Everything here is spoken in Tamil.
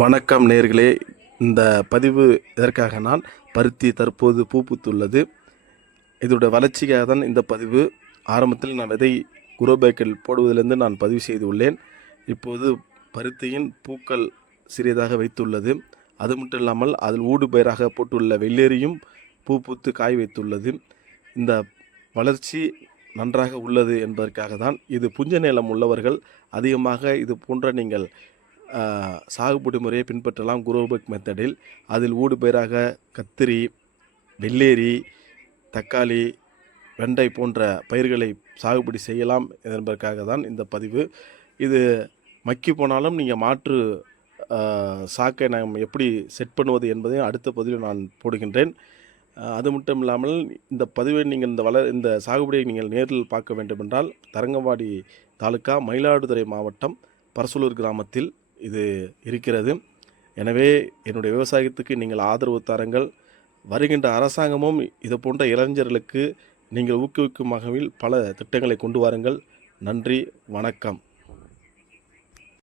வணக்கம் நேர்களே. இந்த பதிவு எதற்காக நான் பருத்தி தற்போது பூ பூத்துள்ளது. இதோட வளர்ச்சிக்காக தான் இந்த பதிவு. ஆரம்பத்தில் நான் விதை குரோ பேக்கில் போடுவதிலிருந்து நான் பதிவு செய்து உள்ளேன். இப்போது பருத்தியின் பூக்கள் சிறியதாக வைத்துள்ளது. அது மட்டும் இல்லாமல் அதில் ஊடு பயிராக போட்டுள்ள வெள்ளேரியும் பூ பூத்து காய் வைத்துள்ளது. இந்த வளர்ச்சி நன்றாக உள்ளது என்பதற்காக தான். இது புஞ்ச நிலம் உள்ளவர்கள் அதிகமாக இது போன்ற நீங்கள் சாகுபடி முறையை பின்பற்றலாம். குரோபேக் மெத்தடில் அதில் ஊடு பயிராக கத்திரி, வெள்ளேரி, தக்காளி, வெண்டை போன்ற பயிர்களை சாகுபடி செய்யலாம் என்பதற்காக தான் இந்த பதிவு. இது மக்கி போனாலும் நீங்கள் மாற்று சாக்கை நாம் எப்படி செட் பண்ணுவது என்பதையும் அடுத்த பதிவில் நான் போடுகின்றேன். அது மட்டும் இல்லாமல் இந்த பதிவை நீங்கள் இந்த சாகுபடியை நீங்கள் நேரில் பார்க்க வேண்டுமென்றால் தரங்கம்பாடி தாலுக்கா, மயிலாடுதுறை மாவட்டம், பரசலூர் கிராமத்தில் இது இருக்கிறது. எனவே என்னுடைய விவசாயத்துக்கு நீங்கள் ஆதரவு தாருங்கள். வருகின்ற அரசாங்கமும் இது போன்ற இளைஞர்களுக்கு நீங்கள் ஊக்குவிக்கும் வகையில் பல திட்டங்களை கொண்டு வாருங்கள். நன்றி, வணக்கம்.